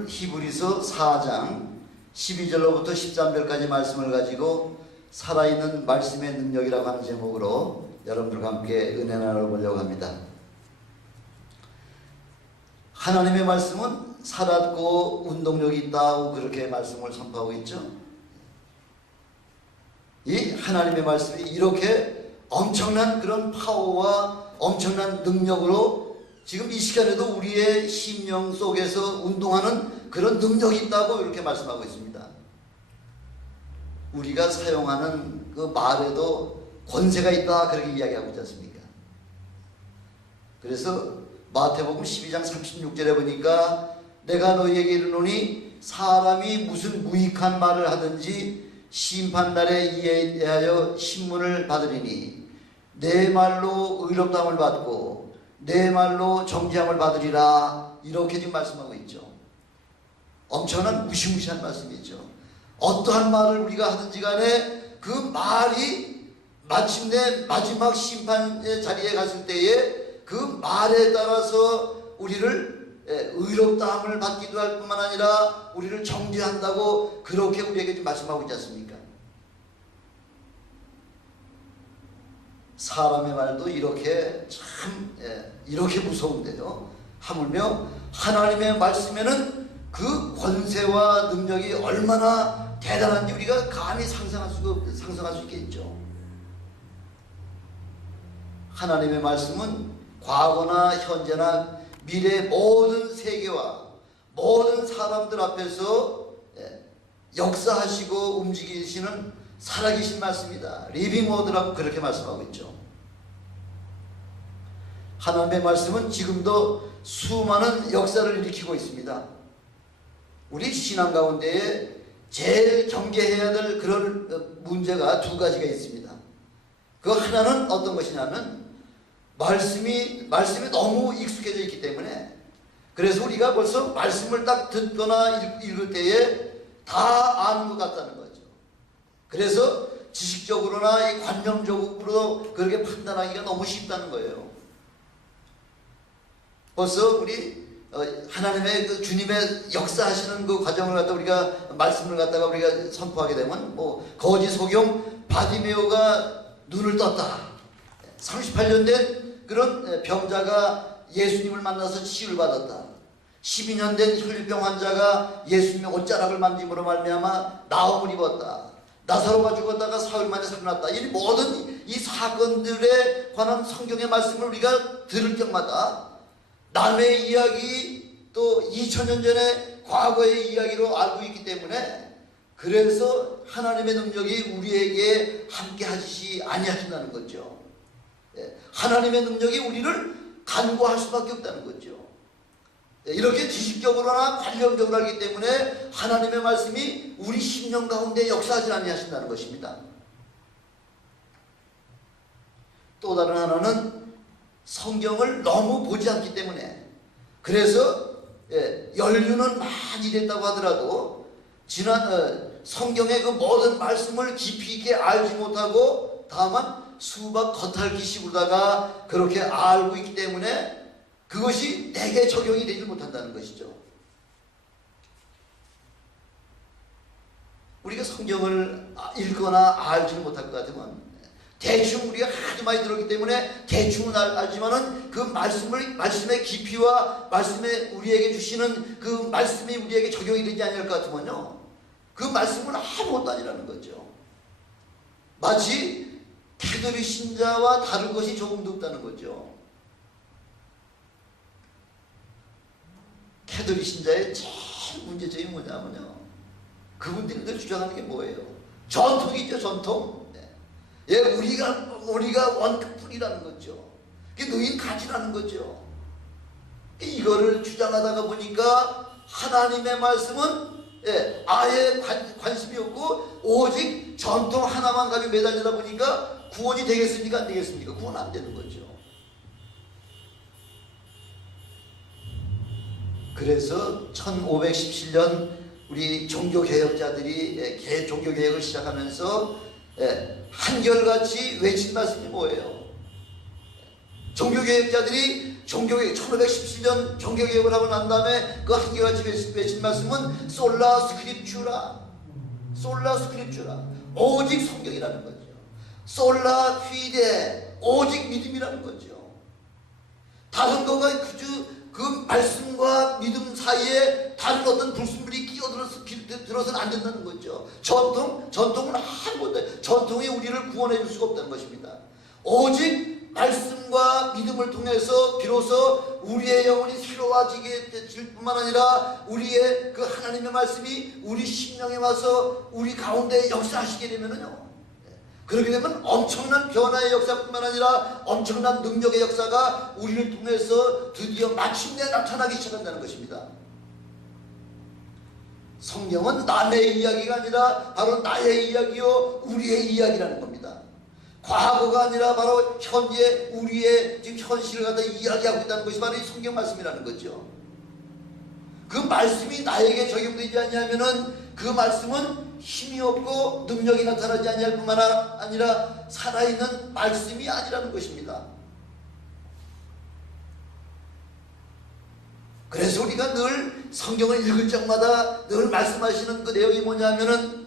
오늘 히브리서 4장 12절로부터 13절까지 말씀을 가지고 살아있는 말씀의 능력이라고 하는 제목으로 여러분들과 함께 은혜 나눠보려고 합니다. 하나님의 말씀은 살았고 운동력이 있다고 그렇게 말씀을 선포하고 있죠. 이 하나님의 말씀이 이렇게 엄청난 그런 파워와 엄청난 능력으로 지금 이 시간에도 우리의 심령 속에서 운동하는 그런 능력이 있다고 이렇게 말씀하고 있습니다. 우리가 사용하는 그 말에도 권세가 있다 그렇게 이야기하고 있지 않습니까? 그래서 마태복음 12장 36절에 보니까 내가 너희에게 이르노니 사람이 무슨 무익한 말을 하든지 심판날에 이에 대하여 신문을 받으리니 내 말로 의롭다함을 받고 내 말로 정죄함을 받으리라 이렇게 지금 말씀하고 있죠. 엄청난 무시무시한 말씀이죠. 어떠한 말을 우리가 하든지 간에 그 말이 마침내 마지막 심판의 자리에 갔을 때에 그 말에 따라서 우리를 의롭다함을 받기도 할 뿐만 아니라 우리를 정죄한다고 그렇게 우리에게 지금 말씀하고 있지 않습니까? 사람의 말도 이렇게 참 이렇게 무서운데요. 하물며 하나님의 말씀에는 그 권세와 능력이 얼마나 대단한지 우리가 감히 상상할 수 있겠죠. 하나님의 말씀은 과거나 현재나 미래 모든 세계와 모든 사람들 앞에서 역사하시고 움직이시는 살아계신 말씀이다. 리빙 워드라고 그렇게 말씀하고 있죠. 하나님의 말씀은 지금도 수많은 역사를 일으키고 있습니다. 우리 신앙 가운데에 제일 경계해야 될 그런 문제가 두 가지가 있습니다. 그 하나는 어떤 것이냐면 말씀이 너무 익숙해져 있기 때문에 그래서 우리가 벌써 말씀을 딱 듣거나 읽을 때에 다 아는 것 같다는 거죠. 그래서 지식적으로나 이 관념적으로 그렇게 판단하기가 너무 쉽다는 거예요. 벌써 우리 하나님의 그 주님의 역사하시는 그 과정을 갖다 우리가 말씀을 갖다가 우리가 선포하게 되면 뭐 거지 소경 바디메오가 눈을 떴다. 38년 된 그런 병자가 예수님을 만나서 치유를 받았다. 12년 된 혈류병 환자가 예수님의 옷자락을 만짐으로 말미암아 나음을 입었다. 나사로가 죽었다가 사흘 만에 살아났다. 이 모든 이 사건들에 관한 성경의 말씀을 우리가 들을 때마다 남의 이야기 또 2000년 전의 과거의 이야기로 알고 있기 때문에 그래서 하나님의 능력이 우리에게 함께 하시지 아니하신다는 거죠. 하나님의 능력이 우리를 간구할 수밖에 없다는 거죠. 이렇게 지식적으로나 관념적으로 알기 때문에 하나님의 말씀이 우리 심령 가운데 역사하지 아니하신다는 것입니다. 또 다른 하나는 성경을 너무 보지 않기 때문에 그래서 연륜은 많이 됐다고 하더라도 지난 성경의 그 모든 말씀을 깊이 있게 알지 못하고 다만 수박 겉핥기식으로다가 그렇게 알고 있기 때문에 그것이 내게 적용이 되지 못한다는 것이죠. 우리가 성경을 읽거나 알지는 못할 것 같으면 대충 우리가 아주 많이 들었기 때문에 대충은 알지만은 그 말씀의 깊이와 말씀에 우리에게 주시는 그 말씀이 우리에게 적용이 되지 않을 것 같으면요. 그 말씀은 아무것도 아니라는 거죠. 마치 캐톨릭 신자와 다른 것이 조금도 없다는 거죠. 캐톨릭 신자의 제일 문제점이 뭐냐면요. 그분들이 늘 주장하는 게 뭐예요? 전통이죠, 전통. 우리가 원뿔이라는 거죠. 그게 노인 가지라는 거죠. 이거를 주장하다가 보니까 하나님의 말씀은 아예 관심이 없고 오직 전통 하나만 가지고 매달리다 보니까 구원이 되겠습니까? 안 되겠습니까? 구원 안 되는 거죠. 그래서 1517년 우리 종교개혁자들이 종교개혁을 시작하면서 한결같이 외친 말씀이 뭐예요? 종교개혁자들이 1517년 종교개혁을 하고 난 다음에 그 한결같이 외친 말씀은 솔라 스크립추라, 솔라 스크립추라, 오직 성경이라는 거죠. 솔라 피데, 오직 믿음이라는 거죠. 다른 거가 그저 그 말씀과 믿음 사이에 다른 어떤 불순물이 끼어들어서는 안 된다는 거죠. 전통은 아무것도, 전통이 우리를 구원해 줄 수가 없다는 것입니다. 오직 말씀과 믿음을 통해서 비로소 우리의 영혼이 새로워지게 될 뿐만 아니라 우리의 그 하나님의 말씀이 우리 심령에 와서 우리 가운데 역사하시게 되면은요, 그렇게 되면 엄청난 변화의 역사뿐만 아니라 엄청난 능력의 역사가 우리를 통해서 드디어 마침내 나타나기 시작한다는 것입니다. 성경은 남의 이야기가 아니라 바로 나의 이야기요, 우리의 이야기라는 겁니다. 과거가 아니라 바로 현재 우리의 지금 현실을 갖다 이야기하고 있다는 것이 바로 이 성경 말씀이라는 거죠. 그 말씀이 나에게 적용되지 않냐면은 그 말씀은 힘이 없고 능력이 나타나지 않을 뿐만 아니라 살아있는 말씀이 아니라는 것입니다. 그래서 우리가 늘 성경을 읽을 적마다 늘 말씀하시는 그 내용이 뭐냐면은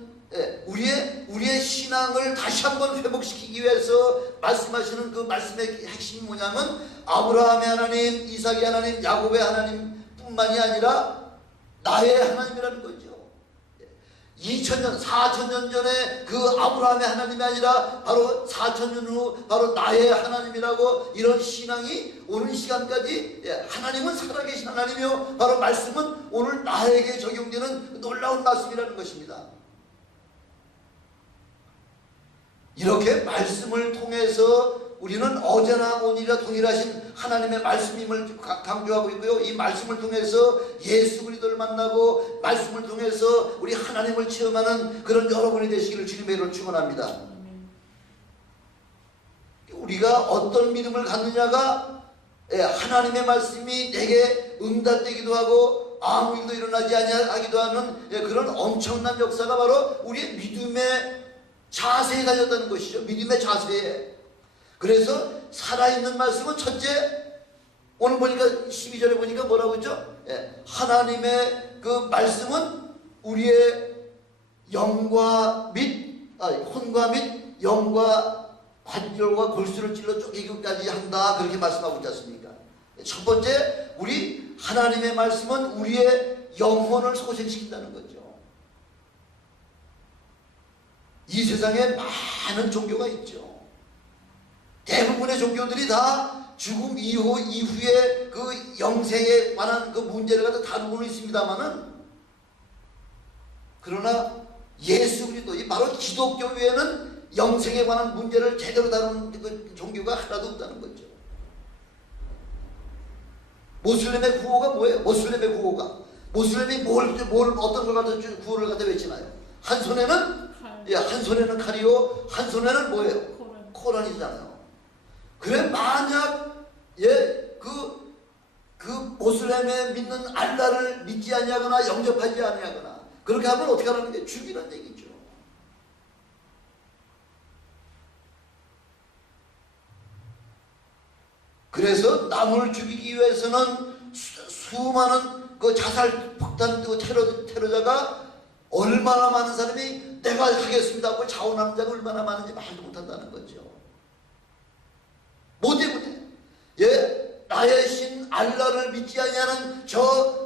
우리의 신앙을 다시 한번 회복시키기 위해서 말씀하시는 그 말씀의 핵심이 뭐냐면 아브라함의 하나님, 이삭의 하나님, 야곱의 하나님 뿐만이 아니라 나의 하나님이라는 거죠. 2000년, 4000년 전에 그 아브라함의 하나님이 아니라 바로 4000년 후 바로 나의 하나님이라고, 이런 신앙이 오는 시간까지 하나님은 살아계신 하나님이요, 바로 말씀은 오늘 나에게 적용되는 놀라운 말씀이라는 것입니다. 이렇게 말씀을 통해서 우리는 어제나 오늘이라 동일하신 하나님의 말씀임을 강조하고 있고요. 이 말씀을 통해서 예수 그리스도를 만나고 말씀을 통해서 우리 하나님을 체험하는 그런 여러분이 되시기를 주님의 이름으로 축원합니다. 우리가 어떤 믿음을 갖느냐가 하나님의 말씀이 내게 응답되기도 하고 아무 일도 일어나지 아니하기도 하는 그런 엄청난 역사가 바로 우리의 믿음의 자세에 달렸다는 것이죠. 믿음의 자세에. 그래서 살아있는 말씀은 첫째, 오늘 보니까 12절에 보니까 뭐라고 했죠? 하나님의 그 말씀은 우리의 혼과 및 영과 관절과 골수를 찔러 쪼개기까지 한다, 그렇게 말씀하고 있지 않습니까? 첫 번째, 우리 하나님의 말씀은 우리의 영혼을 소생시킨다는 거죠. 이 세상에 많은 종교가 있죠. 대부분의 종교들이 다 죽음 이후에 그 영생에 관한 그 문제를 갖다 다루고는 있습니다만은, 그러나 예수 그리스도, 바로 기독교 외에는 영생에 관한 문제를 제대로 다루는 그 종교가 하나도 없다는 거죠. 모슬렘의 구호가 뭐예요? 모슬렘의 구호가, 모슬렘이 어떤 걸 갖다 구호를 갖다 외치나요? 한 손에는 한 손에는 칼이요, 한 손에는 뭐예요? 코란이잖아요. 그래, 만약 그 모슬렘에 믿는 알라를 믿지 아니하거나 영접하지 아니하거나 그렇게 하면 어떻게 하는 게 죽이는 얘기죠. 그래서 남을 죽이기 위해서는 수많은 그 자살 폭탄 테러자가, 얼마나 많은 사람이 내가 하겠습니다 하고 자원하는 자가 얼마나 많은지 말도 못한다는 거죠. 뭐 때문에? 나의 신 알라를 믿지 아니하는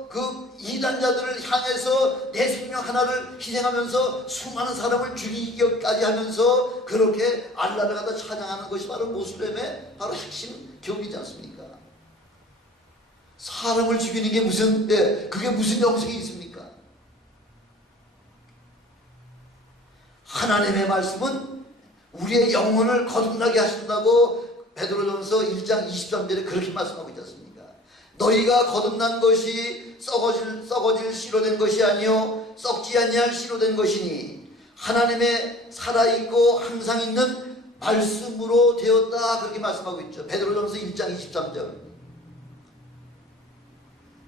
그 이단자들을 향해서 내 생명 하나를 희생하면서 수많은 사람을 죽이기까지 하면서 그렇게 알라를 갖다 찬양하는 것이 바로 모슬렘의 바로 핵심 교리이지 않습니까? 사람을 죽이는 게 그게 무슨 영생이 있습니까? 하나님의 말씀은 우리의 영혼을 거듭나게 하신다고 베드로전서 1장 23절에 그렇게 말씀하고 있지 않습니까? 너희가 거듭난 것이 썩어질 씨로 된 것이 아니요 썩지 아니할 씨로 된 것이니 하나님의 살아있고 항상 있는 말씀으로 되었다, 그렇게 말씀하고 있죠. 베드로전서 1장 23절.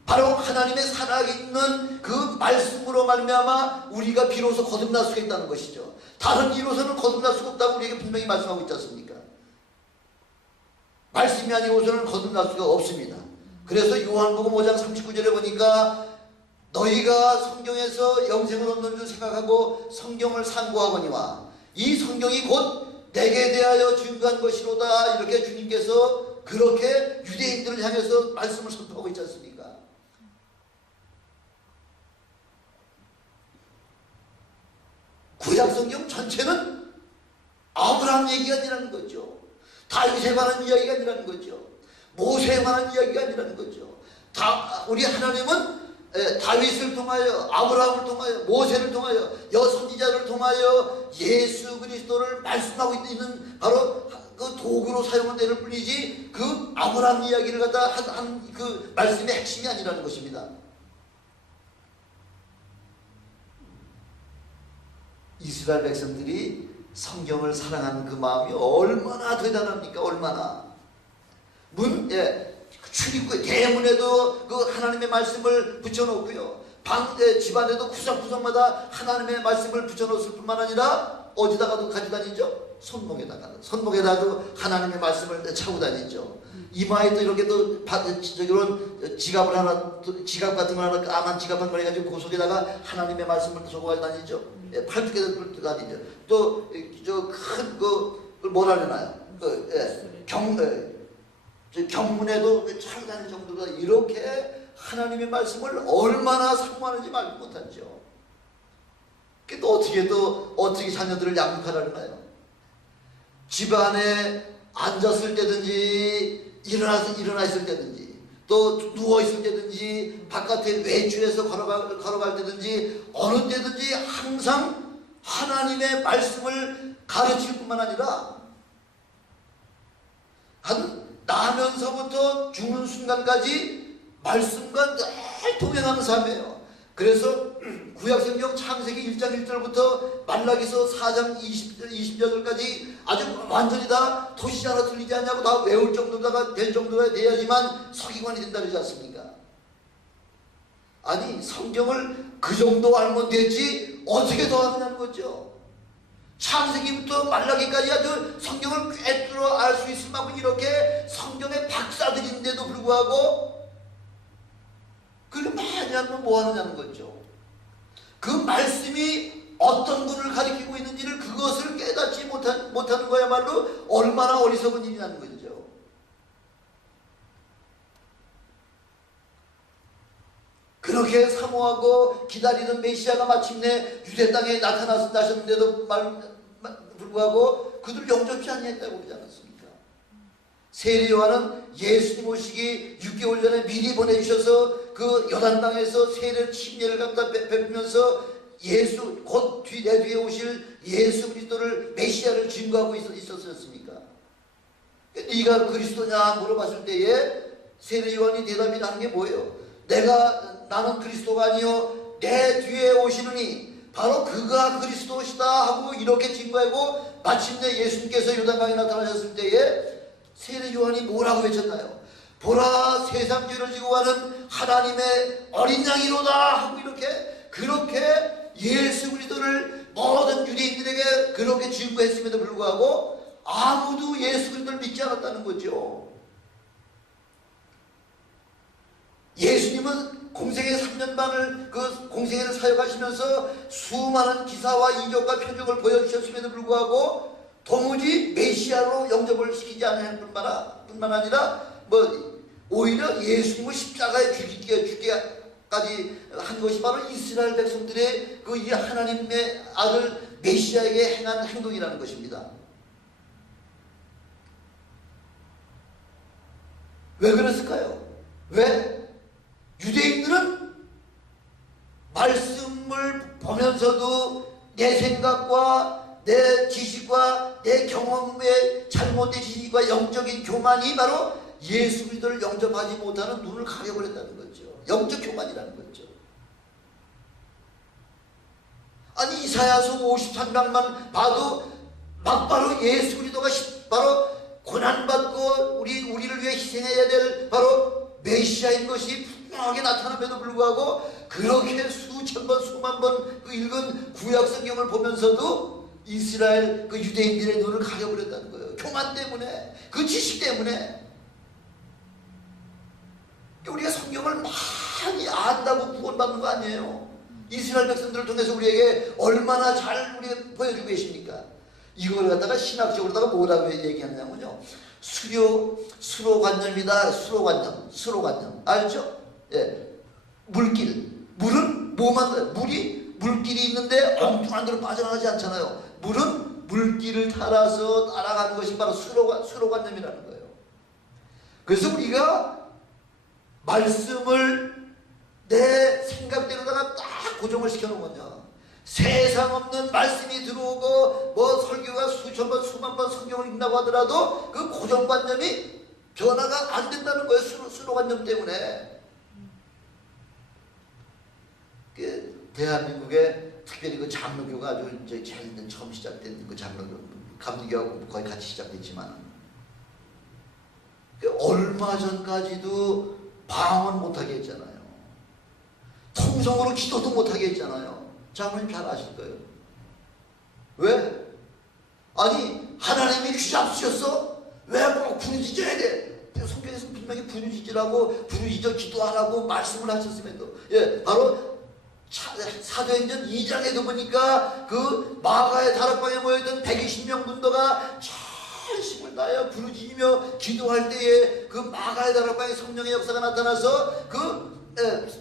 바로 하나님의 살아있는 그 말씀으로 말미암아 우리가 비로소 거듭날 수가 있다는 것이죠. 다른 이로서는 거듭날 수가 없다고 우리에게 분명히 말씀하고 있지 않습니까? 말씀이 아니고서는 거듭날 수가 없습니다. 그래서 요한복음 5장 39절에 보니까 너희가 성경에서 영생을 얻는 줄 생각하고 성경을 상고하거니와 이 성경이 곧 내게 대하여 증거한 것이로다. 이렇게 주님께서 그렇게 유대인들을 향해서 말씀을 선포하고 있지 않습니까? 구약 성경 전체는 아브라함 얘기가 아니라는 거죠. 다윗에 관한 이야기가 아니라는 거죠. 모세에 관한 이야기가 아니라는 거죠. 우리 하나님은 다윗을 통하여, 아브라함을 통하여, 모세를 통하여, 여선지자를 통하여 예수 그리스도를 말씀하고 있는 바로 그 도구로 사용은 되는 뿐이지 그 아브라함 이야기를 갖다 한 그 말씀의 핵심이 아니라는 것입니다. 이스라엘 백성들이 성경을 사랑하는 그 마음이 얼마나 대단합니까? 얼마나. 출입구에 대문에도 그 하나님의 말씀을 붙여놓고요. 집안에도 구석구석마다 하나님의 말씀을 붙여놓을 뿐만 아니라 어디다가도 가져다니죠? 손목에다도 하나님의 말씀을 차고 다니죠. 이마에도 이렇게 또 이런 지갑 같은 걸 하나, 까만 지갑 한 걸 해가지고 그 속에다가 하나님의 말씀을 적어 다니죠. 팔뚝에도 들고 다니죠. 또 큰 그걸 뭐라 그러나요? 경문에도 차고 다니는 정도가 이렇게 하나님의 말씀을 얼마나 사모하는지 말도 못하죠. 어떻게 자녀들을 양육하라나요? 집안에 앉았을 때든지 일어나 있을 때든지 또 누워 있을 때든지 바깥에 외출해서 걸어갈 때든지 어느 때든지 항상 하나님의 말씀을 가르칠 뿐만 아니라 나면서부터 죽는 순간까지 말씀과 늘 동행하는 삶이에요. 그래서 구약성경 창세기 1장 1절부터 말라기서 4장 20절까지 아주 완전히 다 토시 하나 틀리지 않냐고 다 외울 정도가 될 정도가 돼야지만 서기관이 된다 그러지 않습니까? 아니 성경을 그 정도 알면 되지 어떻게 더 하느냐는 거죠. 창세기부터 말라기까지 아주 성경을 꿰뚫어 알 수 있을 만큼 이렇게 성경의 박사들인데도 불구하고 그걸 많이 알면 뭐 하느냐는 거죠. 그 말씀이 어떤 분을 가리키고 있는지를 그것을 깨닫지 못하는 거야말로 얼마나 어리석은 일이라는 거죠. 그렇게 사모하고 기다리던 메시아가 마침내 유대 땅에 나타나셨는데도 불구하고 그들 영접지 아니했다고 그러지 않았습니까? 세례 요한은 예수님 오시기 6개월 전에 미리 보내주셔서 그 요단 땅에서 세례 침례를 갖다 베푸면서 예수 곧 내 뒤에 오실 예수 그리스도를 메시아를 증거하고 있었습니까? 네가 그리스도냐 물어봤을 때에 세례 요한이 대답이 하는 게 뭐예요? 나는 그리스도가 아니요 내 뒤에 오시느니 바로 그가 그리스도시다 하고 이렇게 증거하고 마침내 예수님께서 요단강에 나타나셨을 때에 세례 요한이 뭐라고 외쳤나요? 보라 세상 죄를 지고 가는 하나님의 어린 양이로다 하고 그렇게 예수 그리스도를 모든 유대인들에게 그렇게 증거했음에도 불구하고 아무도 예수 그리스도를 믿지 않았다는 거죠. 예수님은 공생의 3년 반을 그 공생애를 사역하시면서 수많은 기사와 이적과 표적을 보여주셨음에도 불구하고 도무지 메시아로 영접을 시키지 않을 뿐만 아니라 오히려 예수님을 십자가에 죽기까지 한 것이 바로 이스라엘 백성들의 이 하나님의 아들 메시아에게 행한 행동이라는 것입니다. 왜 그랬을까요? 왜? 유대인들은 말씀을 보면서도 내 생각과 내 지식과 내 경험의 잘못된 지식과 영적인 교만이 바로 예수 그리스도를 영접하지 못하는 눈을 가려버렸다는 거죠. 영적 교만이라는 거죠. 아니 이사야서 53장만 봐도 막바로 예수 그리스도가 바로 고난받고 우리를 위해 희생해야 될 바로 메시아인 것이 분명하게 나타남에도 불구하고 그렇게 수천 번 수만 번 읽은 구약 성경을 보면서도 이스라엘 유대인들의 눈을 가려버렸다는 거예요. 교만 때문에, 그 지식 때문에. 우리가 성경을 많이 안다고 구원받는 거 아니에요. 이스라엘 백성들을 통해서 우리에게 얼마나 잘 우리가 보여주고 계십니까? 이걸 갖다가 신학적으로다가 뭐라고 얘기하냐면요, 수로관념이다. 수로관념 알죠? 예, 물길. 물은 뭐만, 물이 물길이 있는데 엉뚱한 데로 빠져나가지 않잖아요. 물은 물길을 따라서 따라가는 것이 바로 수로관념이라는 거예요. 그래서 우리가 말씀을 내 생각대로다가 딱 고정을 시켜놓으면요, 세상 없는 말씀이 들어오고 뭐 설교가 수천 번 수만 번 성경을 읽는다고 하더라도 그 고정관념이 변화가 안 된다는 거예요. 수로관념 때문에. 대한민국에 특별히 그 장로교가 아주 이제 제일 처음 시작된 그 장로교, 감리교하고 거의 같이 시작됐지만 얼마 전까지도 방언 못하게 했잖아요. 통성으로 기도도 못하게 했잖아요. 장로님 잘 아실 거예요. 왜? 아니, 하나님이 귀 잡수셨어? 왜 꼭 부르짖어야 돼? 성경에서 분명히 부르짖으라고, 부르짖어 기도하라고 말씀을 하셨음에도, 예, 바로 사도행전 2장에도 보니까 그 마가의 다락방에 모여있던 120명 군도가 힘을 다하여 부르짖으며 기도할 때에 그 마가의 다락방에 성령의 역사가 나타나서 그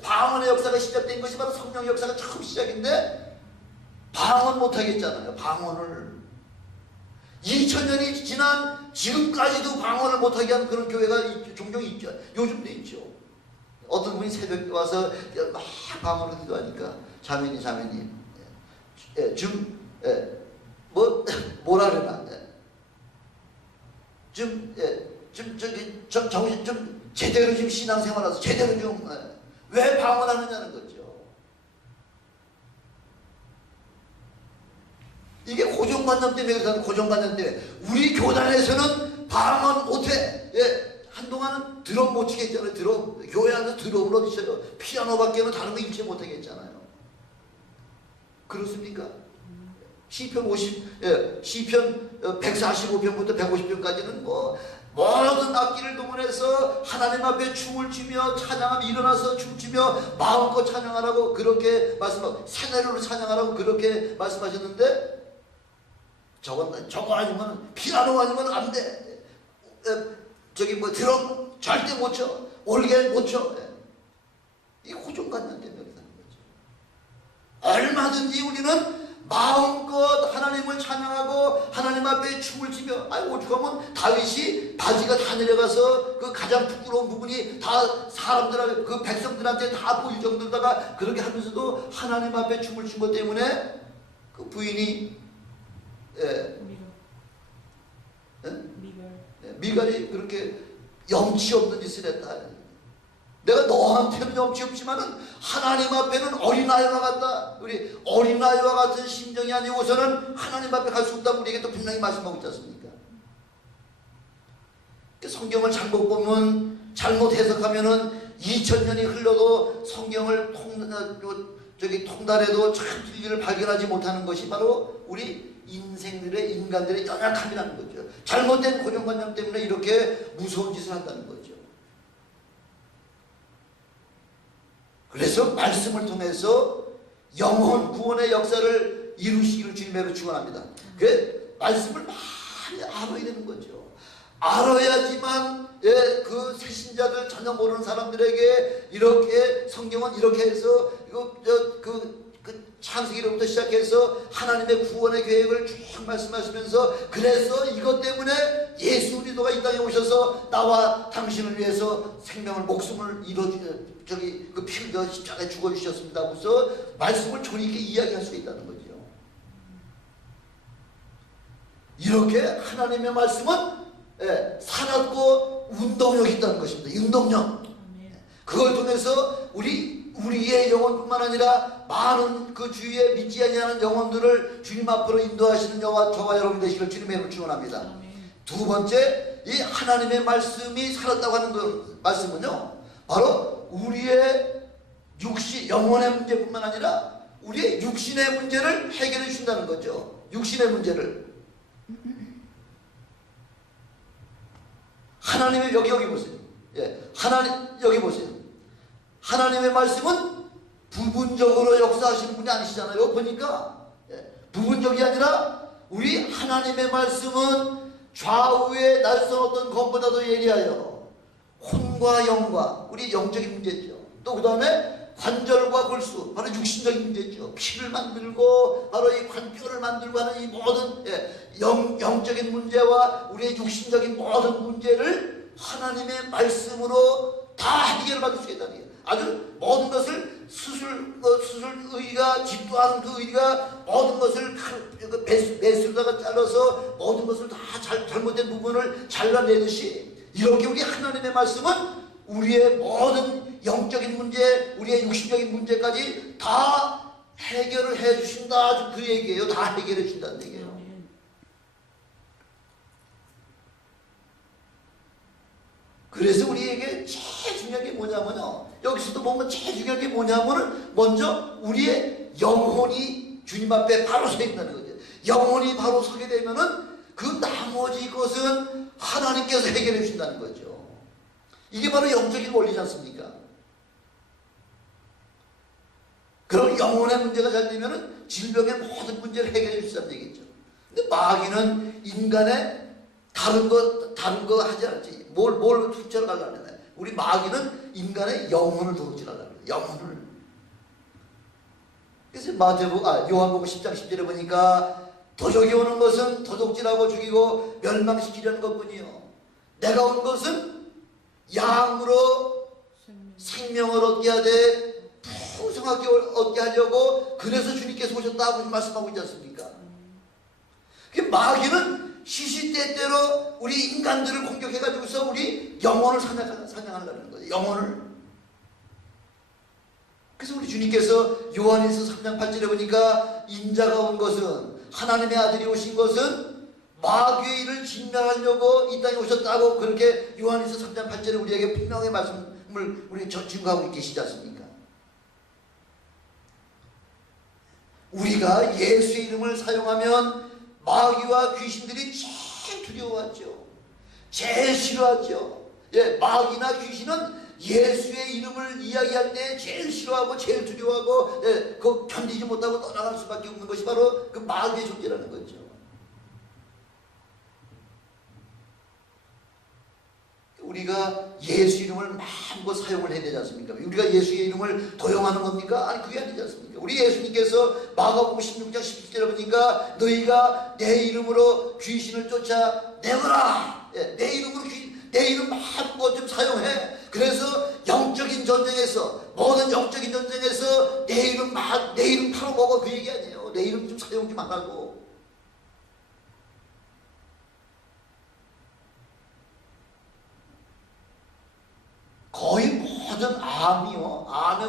방언의 역사가 시작된 것이 바로 성령의 역사가 처음 시작인데, 방언 못하게 했잖아요. 방언을 2000년이 지난 지금까지도 방언을 못하게 한 그런 교회가 종종 있죠. 요즘도 있죠. 어떤 분이 새벽에 와서 막 방언을 기도하니까 자매님 뭐라 그러나 정신 좀 제대로 좀 신앙생활하서 제대로 좀 왜 방언하느냐는 거죠. 이게 고정관념 때문에 그렇다는, 고정관념 때문에. 우리 교단에서는 방언 못해. 예, 한동안은 드럼 못 치게 했잖아요. 드럼, 교회 안에서 드럼으로 치어요. 피아노밖에는 다른 거 일체 못하게 했잖아요. 그렇습니까? 시편 145편부터 150편까지는 뭐 모든 악기를 동원해서 하나님 앞에 춤을 추며 찬양하며, 일어나서 춤추며 마음껏 찬양하라고 그렇게 말씀하고, 새노래로 찬양하라고 그렇게 말씀하셨는데, 저거 아니면, 피아노 아니면 안 돼. 드럼 절대 못 쳐. 올게 못 쳐. 이 고정관념 때문에 그러는 거죠. 얼마든지 우리는 마음껏 하나님을 찬양하고 하나님 앞에 춤을 추며, 오죽하면 다윗이 바지가 다 내려가서 그 가장 부끄러운 부분이 다 사람들한테, 그 백성들한테 다 보일 정도다가 그렇게 하면서도 하나님 앞에 춤을 춘 것 때문에 그 부인이 미갈이 그렇게 염치 없는 짓을 했다. 내가 너한테는 염치 없지만은 하나님 앞에는 어린아이와 같다. 우리 어린아이와 같은 심정이 아니고서는 하나님 앞에 갈 수 없다고 우리에게 또 분명히 말씀하고 있지 않습니까? 성경을 잘못 보면, 잘못 해석하면은 2000년이 흘러도 성경을 통달해도 참 진리를 발견하지 못하는 것이 바로 우리 인간들의 연약함이라는 거죠. 잘못된 고정관념 때문에 이렇게 무서운 짓을 한다는 거죠. 그래서 말씀을 통해서 영혼 구원의 역사를 이루시기를 주님으로 축원합니다. 그 말씀을 많이 알아야 되는 거죠. 알아야지만 그 새신자들 전혀 모르는 사람들에게 이렇게 성경은 이렇게 해서 그 창세기로부터 시작해서 하나님의 구원의 계획을 쭉 말씀하시면서, 그래서 이것 때문에 예수 그리스도가 이 땅에 오셔서 나와 당신을 위해서 생명을, 목숨을 그 피를 십자가에 죽어주셨습니다 하고서 말씀을 조리 있게 이야기할 수 있다는 거죠. 이렇게 하나님의 말씀은 살았고 운동력이 있다는 것입니다. 운동력. 그걸 통해서 우리의 영혼뿐만 아니라 많은 그 주위에 믿지 아니하는 영혼들을 주님 앞으로 인도하시는 저와 여러분 되시길 주님의 이름으로 축원합니다. 두 번째, 이 하나님의 말씀이 살았다고 하는 그 말씀은요, 바로 우리의 영혼의 문제뿐만 아니라 우리의 육신의 문제를 해결해 준다는 거죠. 육신의 문제를. 하나님의 여기 보세요. 예, 여기 보세요. 하나님의 말씀은 부분적으로 역사하시는 분이 아니시잖아요. 보니까 부분적이 아니라 우리 하나님의 말씀은 좌우의 날선 어떤 것보다도 예리하여 혼과 영과 우리 영적인 문제죠. 또 그 다음에 관절과 골수, 바로 육신적인 문제죠. 피를 만들고 바로 이 관뼈를 만들고 하는 이 모든 영적인 문제와 우리의 육신적인 모든 문제를 하나님의 말씀으로 다 해결받을 수 있다는 거예요. 아주 모든 것을 수술 의가 집도하는 그 의가 모든 것을 메스로다가 잘라서 모든 것을 다 잘못된 부분을 잘라내듯이 이렇게 우리 하나님의 말씀은 우리의 모든 영적인 문제, 우리의 육신적인 문제까지 다 해결을 해주신다. 그 얘기예요. 다 해결해 주신다는 얘기예요. 그래서 우리에게 제일 중요한 게 뭐냐면요, 여기서도 보면 제일 중요한 게 뭐냐면은 먼저 우리의 영혼이 주님 앞에 바로 서 있다는 거죠. 영혼이 바로 서게 되면은 그 나머지 것은 하나님께서 해결해 주신다는 거죠. 이게 바로 영적인 원리지 않습니까? 그럼 영혼의 문제가 잘 되면은 질병의 모든 문제를 해결해 주신다는 얘기죠. 근데 마귀는 인간의 다른 거 하지 않지. 뭘 투철 가려고 해. 우리 마귀는 인간의 영혼을 도둑질하려고 해요. 영혼을. 그래서 요한복음 10장 10절에 보니까 도적이 오는 것은 도둑질하고 죽이고 멸망시키려는 것뿐이요. 내가 온 것은 양으로 생명을 얻게 하되 풍성하게 얻게 하려고 그래서 주님께서 오셨다고 말씀하고 있지 않습니까? 마귀는 시시때때로 우리 인간들을 공격해가지고서 우리 영혼을 사냥하려는 거예요. 영혼을. 그래서 우리 주님께서 요한일서 3장 8절에 보니까 인자가 온 것은, 하나님의 아들이 오신 것은 마귀의 일을 진멸하려고 이 땅에 오셨다고 그렇게 요한일서 3장 8절에 우리에게 분명히 말씀을 우리 증거하고 계시지 않습니까? 우리가 예수의 이름을 사용하면 마귀와 귀신들이 제일 두려워하죠. 제일 싫어하죠. 마귀나 귀신은 예수의 이름을 이야기할 때 제일 싫어하고 제일 두려워하고 그 견디지 못하고 떠나갈 수밖에 없는 것이 바로 그 마귀의 존재라는 거죠. 우리가 예수 이름을 마음껏 사용을 해야 되지 않습니까? 우리가 예수의 이름을 도용하는 겁니까? 아니, 그게 아니지 않습니까? 우리 예수님께서 마가복음 16장 17절에 보니까 너희가 내 이름으로 귀신을 쫓아내거라. 내 이름으로 내 이름 마음껏 좀 사용해. 그래서 영적인 전쟁에서, 모든 영적인 전쟁에서 내 이름 팔아먹어, 그 얘기 아니에요. 내 이름 좀 사용 좀 하라고. 거의 모든 암의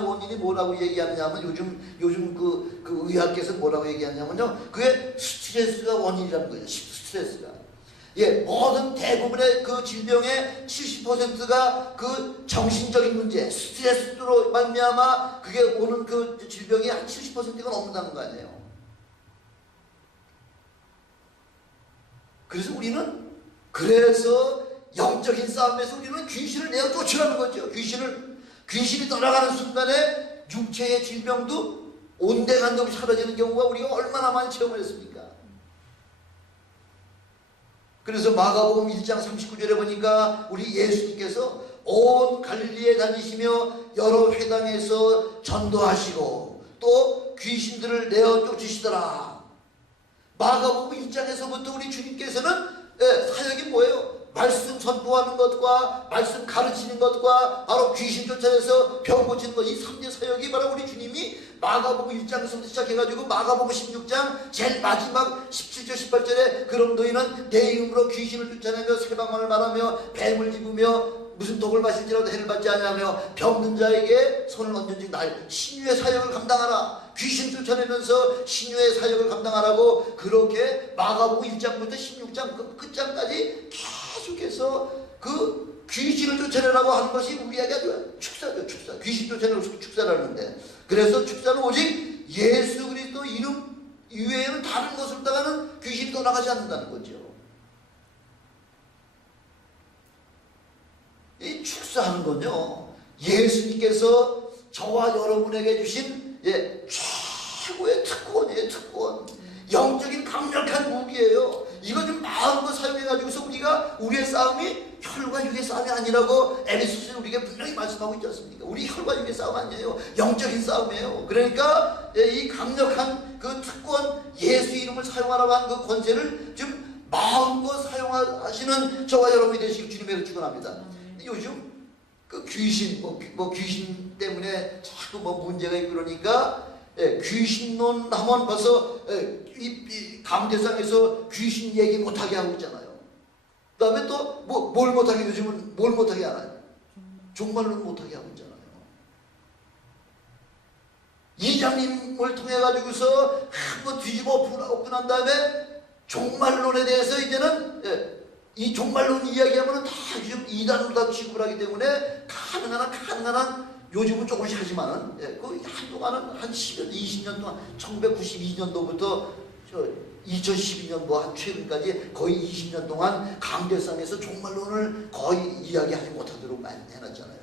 원인이 뭐라고 얘기하냐면 요즘 그 의학계에서 뭐라고 얘기하냐면요, 그게 스트레스가 원인이라는 거예요. 스트레스가. 모든 대부분의 그 질병의 70%가 그 정신적인 문제, 스트레스로 말미암아 그게 오는 그 질병이 한 70%가 넘는다는 거 아니에요. 그래서 영적인 싸움에서 우리는 귀신을 내어 쫓으라는 거죠. 귀신이 떠나가는 순간에 육체의 질병도 온데간데 없이 사라지는 경우가 우리가 얼마나 많이 체험을 했습니까? 그래서 마가복음 1장 39절에 보니까 우리 예수님께서 온 갈릴리에 다니시며 여러 회당에서 전도하시고 또 귀신들을 내어 쫓으시더라. 마가복음 1장에서부터 우리 주님께서는 사역이 뭐예요? 말씀 선포하는 것과 말씀 가르치는 것과 바로 귀신 쫓아내서 병 고치는 것, 이 3대 사역이 바로 우리 주님이 마가복음 1장에서부터 시작해가지고 마가복음 16장 제일 마지막 17절 18절에 그럼 너희는 내 이름으로 귀신을 쫓아내며 새방언을 말하며 뱀을 집으며 무슨 독을 마실지라도 해를 받지 아니하며 병든 자에게 손을 얹은즉 날 신유의 사역을 감당하라. 귀신 쫓아내면서 신유의 사역을 감당하라고 그렇게 마가복음 1장부터 16장 끝장까지 계속해서 그 귀신을 쫓아내라고 하는 것이 우리에게 아주 축사죠. 축사. 귀신 쫓아내는 축사라는데, 그래서 축사는 오직 예수 그리스도 이름 이외에는 다른 것으로다가는 귀신이 떠나가지 않는다는 거죠. 이 축사하는 건요, 예수님께서 저와 여러분에게 주신 최고의 특권이에요. 특권. 영적인 강력한 무기예요. 이거 좀 마음껏 사용해가지고서 우리가 우리의 싸움이 혈과 육의 싸움이 아니라고 에베소서에 우리에게 분명히 말씀하고 있지 않습니까? 우리 혈과 육의 싸움 아니에요. 영적인 싸움이에요. 그러니까 이 강력한 그 특권, 예수 이름을 사용하라고 한 그 권세를 좀 마음껏 사용하시는 저와 여러분이 되시길 주님의 축원합니다. 요즘 그 귀신 귀신 때문에 자꾸 문제가 있고 그러니까 귀신론 하면 벌써 이 강대상에서 귀신 얘기 못하게 하고 있잖아요. 그 다음에 또 뭘 못하게, 요즘은 뭘 못하게 하나요? 종말론 못하게 하고 있잖아요. 이장님을 통해 가지고서 한번 뒤집어 엎고 난 다음에 종말론에 대해서 이제는 이 종말론 이야기하면 다 지금 이단으로 다 취급을 하기 때문에 가능한 요즘은 조금씩 하지만은 그 한동안은 한 10년, 20년 동안 1992년도부터 2012년 한 최근까지 거의 20년 동안 강대상에서 종말론을 거의 이야기하지 못하도록 많이 해놨잖아요.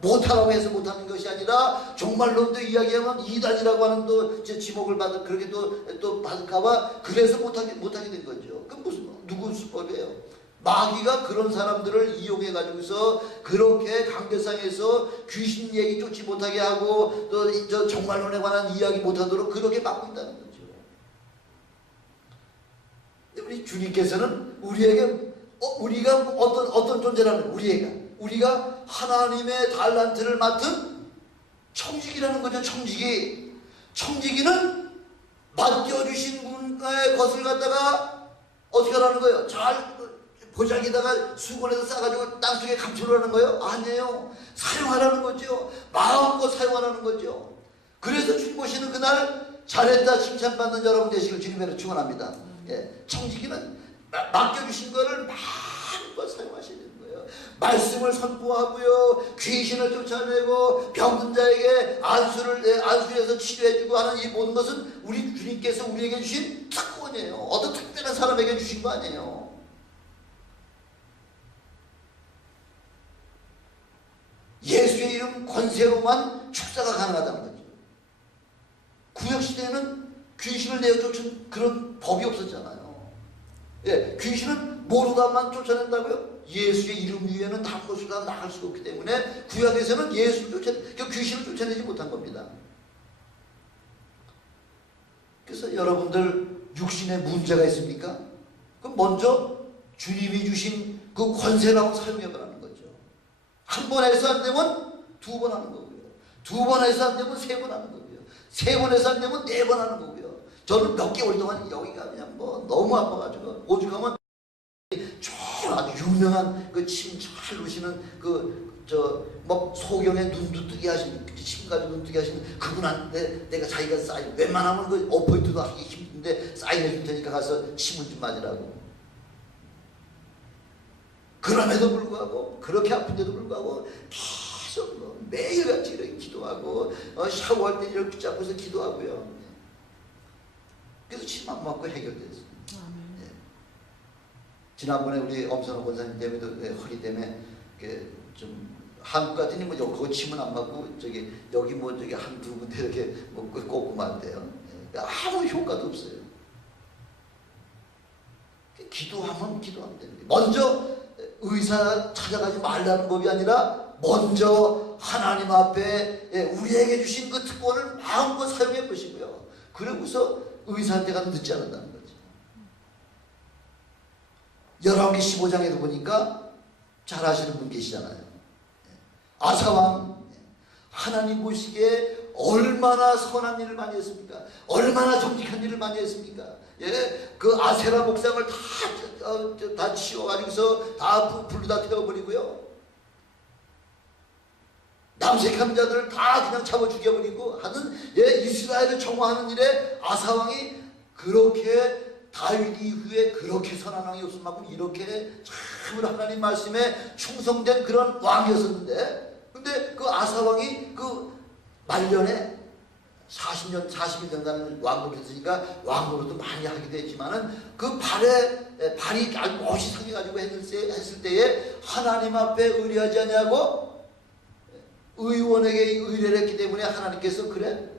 못하라고 해서 못하는 것이 아니라 종말론도 이야기하면 이단이라고 하는 또 지목을 받을, 그렇게 또 받을까봐 그래서 못하게 된 거죠. 그 무슨 누구 수법이에요? 마귀가 그런 사람들을 이용해 가지고서 그렇게 강대상에서 귀신 얘기 쫓지 못하게 하고 또 저 종말론에 관한 이야기 못하도록 그렇게 막고 있다는 거죠. 우리 주님께서는 우리에게 우리가 어떤 존재라는 우리가 하나님의 달란트를 맡은 청지기라는 거죠. 청지기는 맡겨주신 분의 것을 갖다가 어떻게 하라는 거예요? 잘 보자기다가 수건에서 싸가지고 땅속에 감춰놓으라는 거예요? 아니에요. 사용하라는 거죠. 마음껏 사용하라는 거죠. 그래서 주님 보시는 그날 잘했다 칭찬받는 여러분 되시길 주님으로 축원합니다. 청지기는 맡겨주신 거를 마음껏 사용하셔야 되는 거예요. 말씀을 선포하고요, 귀신을 쫓아내고 병든 자에게 안수해서 치료해주고 하는 이 모든 것은 우리 주님께서 우리에게 주신 특권이에요. 어떤 특별한 사람에게 주신 거 아니에요. 예수의 이름 권세로만 축사가 가능하다는 거죠. 구약시대에는 귀신을 내어 쫓은 그런 법이 없었잖아요. 귀신은 모르다만 쫓아낸다고요? 예수의 이름 위에는 아무것도 나갈 수가 없기 때문에 구약에서는 귀신을 쫓아내지 못한 겁니다. 그래서 여러분들 육신에 문제가 있습니까? 그럼 먼저 주님이 주신 그 권세라고 사용해보라는 거죠. 한 번 해서 안 되면 두 번 하는 거고요. 두 번 해서 안 되면 세 번 하는 거고요. 세 번 해서 안 되면 네 번 하는 거고요. 저는 몇 개월 동안 여기가 그냥 너무 아파가지고 오죽하면 아주 유명한 그 침 잘 놓으시는 소경에 눈도 뜨게 하시는, 침까지 눈 뜨게 하시는 그분한테 내가 자기가 웬만하면 그 어포인트도 하기 힘든데 사인해 줄 테니까 가서 침을 좀 맞으라고. 그럼에도 불구하고, 그렇게 아픈데도 불구하고 계속 매일같이 이렇게 기도하고 샤워할 때 이렇게 붙잡고서 기도하고요. 그래서 침 안 맞고 해결됐어요. 지난번에 우리 엄선호 권사님 때문에도 허리 때문에 좀 한국 같으니 그거 침은 안 맞고 여기 한두 군데 이렇게 꽂고 만대요. 아무 효과도 없어요. 기도하면 되는 거예요. 먼저 의사 찾아가지 말라는 법이 아니라 먼저 하나님 앞에 우리에게 주신 그 특권을 마음껏 사용해 보시고요. 그러고서 의사한테 가서 늦지 않는다는 거죠. 열왕기 15장에도 보니까 잘 아시는 분 계시잖아요. 아사왕, 하나님 보시기에 얼마나 선한 일을 많이 했습니까? 얼마나 정직한 일을 많이 했습니까? 그 아세라 목상을 다 치워가지고서 다 불로 다 태워버리고요. 남색한 자들을 다 그냥 잡아 죽여버리고 하는 이스라엘을 정화하는 일에 아사왕이 그렇게 다윗 이후에 그렇게 선한 왕이 없을 만큼 이렇게 참으로 하나님 말씀에 충성된 그런 왕이었었는데, 근데 그 아사왕이 그 말년에 40년, 40일정간 왕노를 했으니까 왕노릇도 많이 하기도 했지만은 그 발이 아주 멋이 상해가지고 했을 때에 하나님 앞에 의뢰하지 않냐고 의원에게 의뢰를 했기 때문에 하나님께서 그래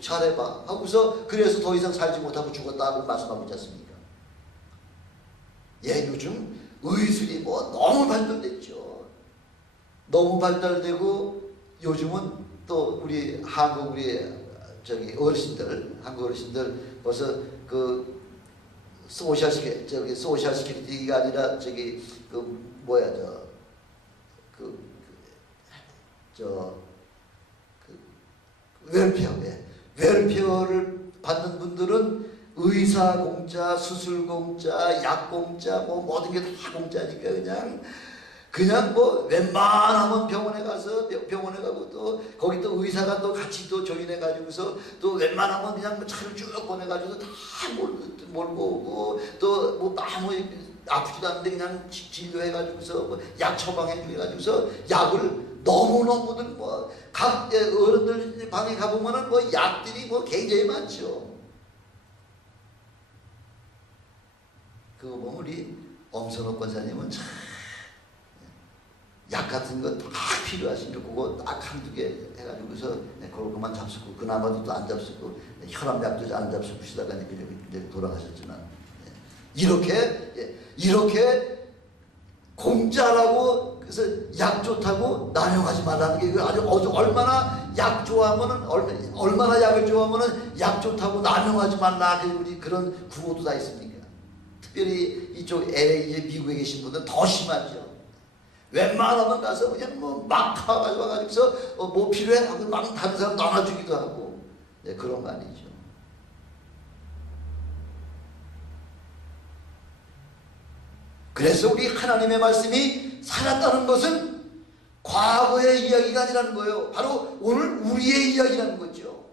잘해봐 하고서 그래서 더 이상 살지 못하고 죽었다고 말씀하고 있지 않습니까? 예, 요즘 의술이 뭐 너무 발달됐죠. 너무 발달되고 요즘은 또 우리 한국 한국 어르신들 벌써 그 소셜 시큐리티가 아니라 웰페어를 받는 분들은 의사 공짜, 수술 공짜, 약 공짜, 뭐 모든 게 다 공짜니까 그냥 뭐 웬만하면 병원에 가고 또 거기 또 의사가 또 같이 또 조인해 가지고서 또 웬만하면 그냥 뭐 차를 쭉 보내 가지고 다 몰고 오고 또 뭐 아무 아프지도 않은데 그냥 진료해 가지고서 뭐 약 처방해 주 가지고서 약을 너무너무들 뭐 각 어른들 방에 가보면은 뭐 약들이 뭐 굉장히 많죠. 그거 보면 우리 엄선옥 권사님은 참 약 같은 거 다 필요하시니까 그거 딱 한두 개 해가지고서 그만 잡수고 그나마도 또 안 잡수고 혈압약도 안 잡수시다가 이제 돌아가셨지만 이렇게 공짜라고 그래서 약 좋다고 남용하지 말라는 게 아주 얼마나 약 좋아하면은 얼마나 약을 좋아하면은 약 좋다고 남용하지 말라 우리 그런 구호도 다 있습니까? 특별히 이쪽 LA 미국에 계신 분들은 더 심하죠. 웬만하면 가서 그냥 뭐 막 와가지고서 뭐 필요해 하고 막 다른 사람 나눠주기도 하고 그런 거 아니죠. 그래서 우리 하나님의 말씀이 살았다는 것은 과거의 이야기가 아니라는 거예요. 바로 오늘 우리의 이야기라는 거죠.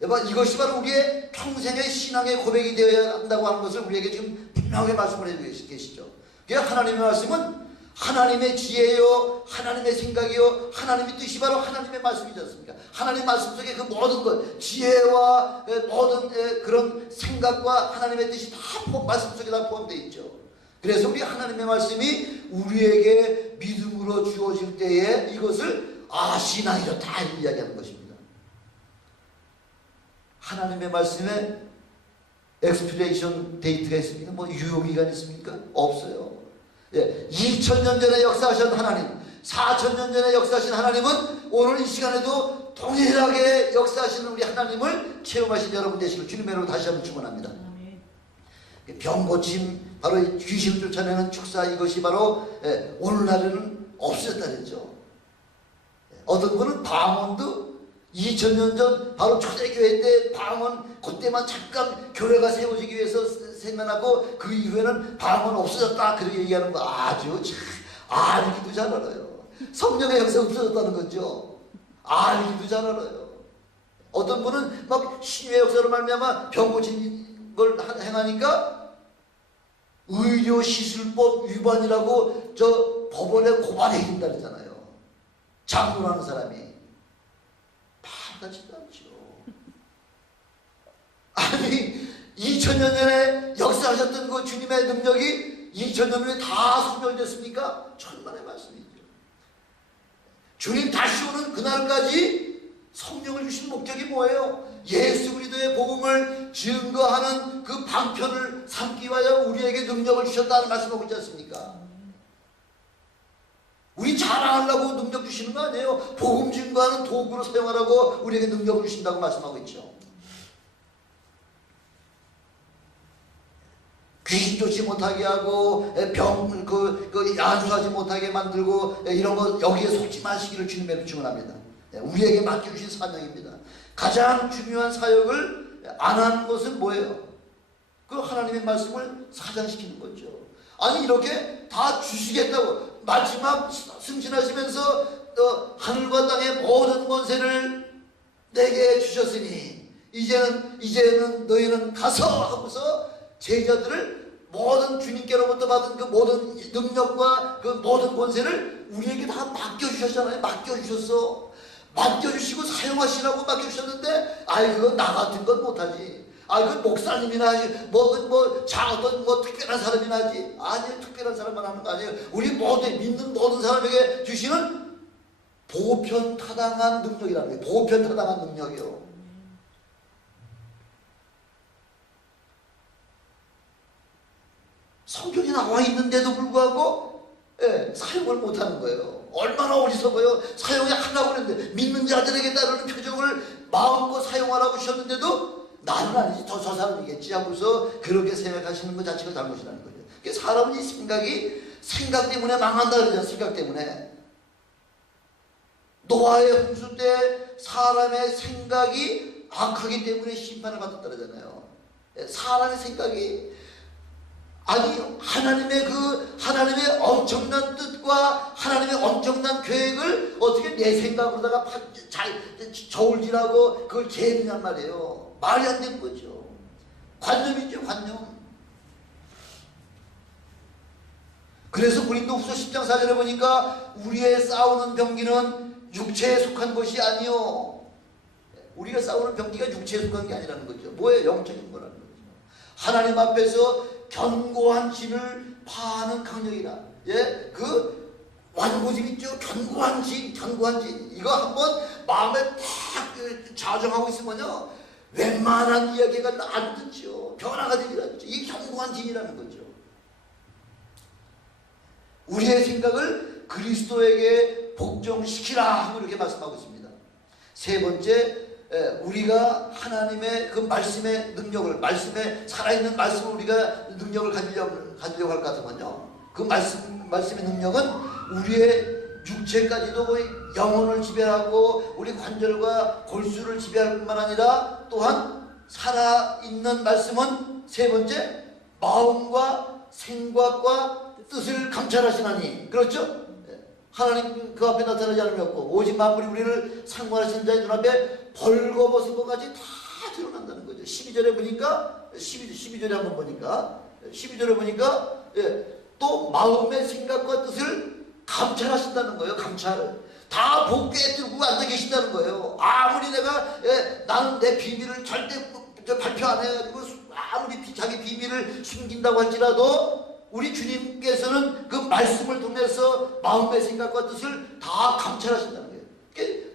이것이 바로 우리의 평생의 신앙의 고백이 되어야 한다고 하는 것을 우리에게 지금 분명하게 말씀을 해주고 계시죠. 하나님의 말씀은 하나님의 지혜요, 하나님의 생각이요, 하나님의 뜻이 바로 하나님의 말씀이지 않습니까? 하나님 말씀 속에 그 모든 것, 지혜와 모든 그런 생각과 하나님의 뜻이 다 말씀 속에 다 포함되어 있죠. 그래서 우리 하나님의 말씀이 우리에게 믿음으로 주어질 때에 이것을 신앙이죠. 다 이야기하는 것입니다. 하나님의 말씀에 엑스피레이션 데이트가 있습니까? 뭐 유효기간이 있습니까? 없어요. 2000년 전에 역사하신 하나님, 4000년 전에 역사하신 하나님은 오늘 이 시간에도 동일하게 역사하시는 우리 하나님을 체험하신 여러분 되시길 주님의 이름으로 다시 한번 축원합니다. 병 고침, 바로 귀신 쫓아내는 축사, 이것이 바로 오늘날에는 없어졌다 그랬죠. 어떤 분은 방언도 2000년 전 바로 초대교회 때 방언 그때만 잠깐 교회가 세워지기 위해서 생겨나고 그 이후에는 방언 없어졌다 그렇게 얘기하는 거 아주 알기도 잘 알아요. 성령의 역사 없어졌다는 거죠. 알기도 잘 알아요. 어떤 분은 막 신유의 역사로 말미암아 병 고친 걸 행하니까 의료시술법 위반이라고 저 법원에 고발해 준다 그러잖아요. 장로라는 사람이 말같지도 않죠. 아니 2000년 전에 역사하셨던 그 주님의 능력이 2000년 후에 다 소멸됐습니까? 천만의 말씀이죠. 주님 다시 오는 그날까지 성령을 주신 목적이 뭐예요? 예수 그리스도의 복음을 증거하는 그 방편을 삼기 위하여 우리에게 능력을 주셨다는 말씀하고 있지 않습니까? 우리 자랑하려고 능력 주시는 거 아니에요. 복음 증거하는 도구로 사용하라고 우리에게 능력을 주신다고 말씀하고 있죠. 귀신 쫓지 못하게 하고 병 안수하지 못하게 만들고 이런 거 여기에 속지 마시기를 주님의 축원합니다. 우리에게 맡겨주신 사명입니다. 가장 중요한 사역을 안 하는 것은 뭐예요? 그 하나님의 말씀을 사장시키는 거죠. 아니 이렇게 다 주시겠다고 마지막 승진하시면서 하늘과 땅의 모든 권세를 내게 주셨으니 이제는 너희는 가서 하고서 제자들을 모든 주님께로부터 받은 그 모든 능력과 그 모든 권세를 우리에게 다 맡겨주셨잖아요. 맡겨주셨어. 맡겨주시고 사용하시라고 맡겨주셨는데, 아이 그건 나 같은 건 못하지. 아, 그 목사님이나 하지, 어떤 특별한 사람이나 하지. 아니요, 특별한 사람만 하는 거 아니에요. 우리 모든 믿는 모든 사람에게 주시는 보편타당한 능력이라는 거예요. 보편타당한 능력이요. 성경에 나와 있는데도 불구하고 사용을 못하는 거예요. 얼마나 어리석어요. 사용이 하려고 그랬는데, 믿는 자들에게 따르는 표정을 마음껏 사용하라고 하셨는데도 나는 아니지, 저 사람이겠지 하고서 그렇게 생각하시는 것 자체가 잘못이라는 거죠. 그러니까 사람은 이 생각 때문에 망한다 그러잖아요. 생각 때문에. 노아의 홍수 때 사람의 생각이 악하기 때문에 심판을 받았다 그러잖아요. 사람의 생각이, 아니 하나님의 엄청난 뜻과 하나님의 엄청난 계획을 어떻게 내 생각으로다가 저울질하고 그걸 재느냔 말이에요. 말이 안 되는 거죠. 관념이죠, 관념. 그래서 고린도후서 10장 4절에 보니까 우리의 싸우는 병기는 육체에 속한 것이 아니요. 우리가 싸우는 병기가 육체에 속한 게 아니라는 거죠. 뭐예요? 영적인 거라는 거죠. 하나님 앞에서 견고한 진을 파하는 강력이라. 그 완고집 있죠? 견고한 진. 이거 한번 마음에 탁 자정하고 있으면요, 웬만한 이야기가 안 듣죠. 변화가 되리라는 거죠. 이 견고한 진이라는 거죠. 우리의 생각을 그리스도에게 복종시키라 하고 이렇게 말씀하고 있습니다. 세 번째, 우리가 하나님의 그 말씀의 능력을, 말씀의 살아있는 말씀을 우리가 능력을 가지려고 할 것 같으면요, 그 말씀의 능력은 우리의 육체까지도 거의 영혼을 지배하고 우리 관절과 골수를 지배할 뿐만 아니라, 또한 살아있는 말씀은 세 번째, 마음과 생각과 뜻을 감찰하시나니. 그렇죠? 하나님 그 앞에 나타나지 않으면 없고, 오직 만물이 우리를 상관하신 자의 눈앞에 벌거벗은 것까지 다 드러난다는 거죠. 12절에 보니까, 12절에 한번 보니까, 12절에 보니까, 또 마음의 생각과 뜻을 감찰하신다는 거예요. 감찰을. 다 보게 들고 앉아 계신다는 거예요. 아무리 내가, 나는 내 비밀을 절대 발표 안 해가지고, 아무리 자기 비밀을 숨긴다고 할지라도, 우리 주님께서는 그 말씀을 통해서 마음의 생각과 뜻을 다 감찰하신다는 거예요.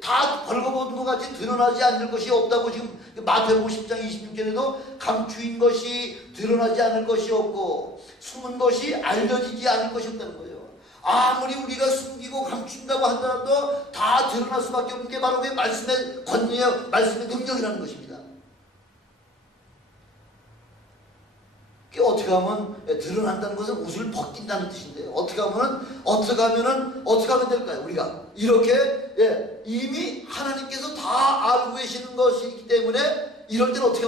다 벌거벗은 것 같이 드러나지 않을 것이 없다고 지금 마태복음 10장 26절에도 감추인 것이 드러나지 않을 것이 없고 숨은 것이 알려지지 않을 것이 없다는 거예요. 아무리 우리가 숨기고 감춘다고 하더라도 다 드러날 수밖에 없는 게 바로 그 말씀의 권위와 말씀의 능력이라는 것입니다. 어떻게 하면 드러난다는 것은 옷을 벗긴다는 뜻인데요. 어떻게 하면 될까요? 우리가 이렇게 이미 하나님께서 다 알고 계시는 것이기 때문에 이럴 때는 어떻게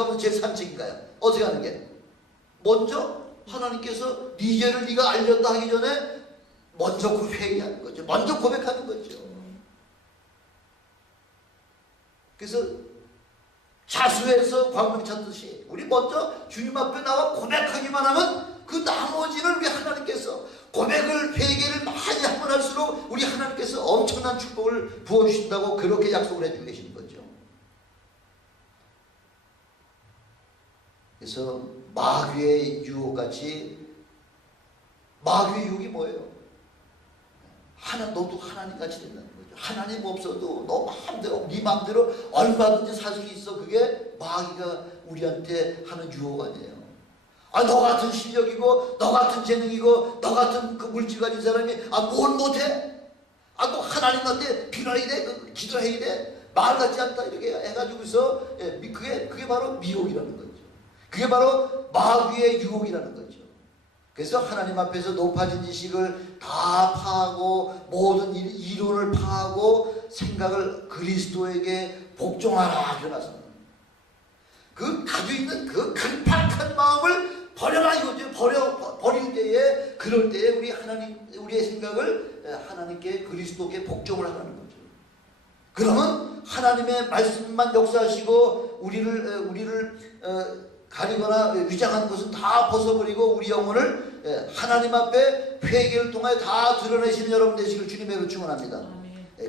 하면 제 산책인가요? 어떻게 하는 게? 먼저 하나님께서 네 죄를 네가 알렸다 하기 전에 먼저 그 회개하는 거죠. 먼저 고백하는 거죠. 그래서 자수해서 광명 찾듯이 우리 먼저 주님 앞에 나와 고백하기만 하면 그 나머지는 우리 하나님께서 고백을, 회개를 많이 하면 할수록 우리 하나님께서 엄청난 축복을 부어주신다고 그렇게 약속을 해주고 계시는 거죠. 그래서 마귀의 유혹같이, 마귀의 유혹이 뭐예요? 너도 하나님같이 된다는 거죠. 하나님 없어도 너 마음대로, 네 마음대로 얼마든지 살 수 있어. 그게 마귀가 우리한테 하는 유혹 아니에요. 너 같은 실력이고, 너 같은 재능이고, 너 같은 그 물질 가진 사람이, 뭘 못해? 너 하나님한테 빌어야 돼? 기도해야 돼? 말 같지 않다? 이렇게 해가지고서, 그게 바로 미혹이라는 거죠. 그게 바로 마귀의 유혹이라는 거죠. 그래서 하나님 앞에서 높아진 지식을 다 파하고 모든 이론을 파하고 생각을 그리스도에게 복종하라 일어났습니다. 그 가지고 있는 그 강팍한 마음을 버려라 이거죠. 버릴 때에, 그럴 때에 우리의 생각을 하나님께, 그리스도께 복종을 하라는 거죠. 그러면 하나님의 말씀만 역사하시고 우리를 가리거나 위장한 것은 다 벗어버리고 우리 영혼을 하나님 앞에 회개를 통하여 다 드러내시는 여러분 되시길 주님의 이름으로 축원합니다.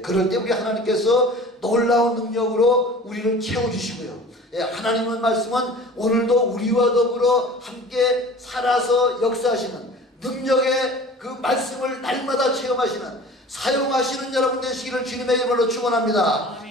그럴 때 우리 하나님께서 놀라운 능력으로 우리를 채워주시고요. 하나님의 말씀은 오늘도 우리와 더불어 함께 살아서 역사하시는 능력의 그 말씀을 날마다 체험하시는 사용하시는 여러분 되시기를 주님의 이름으로 축원합니다.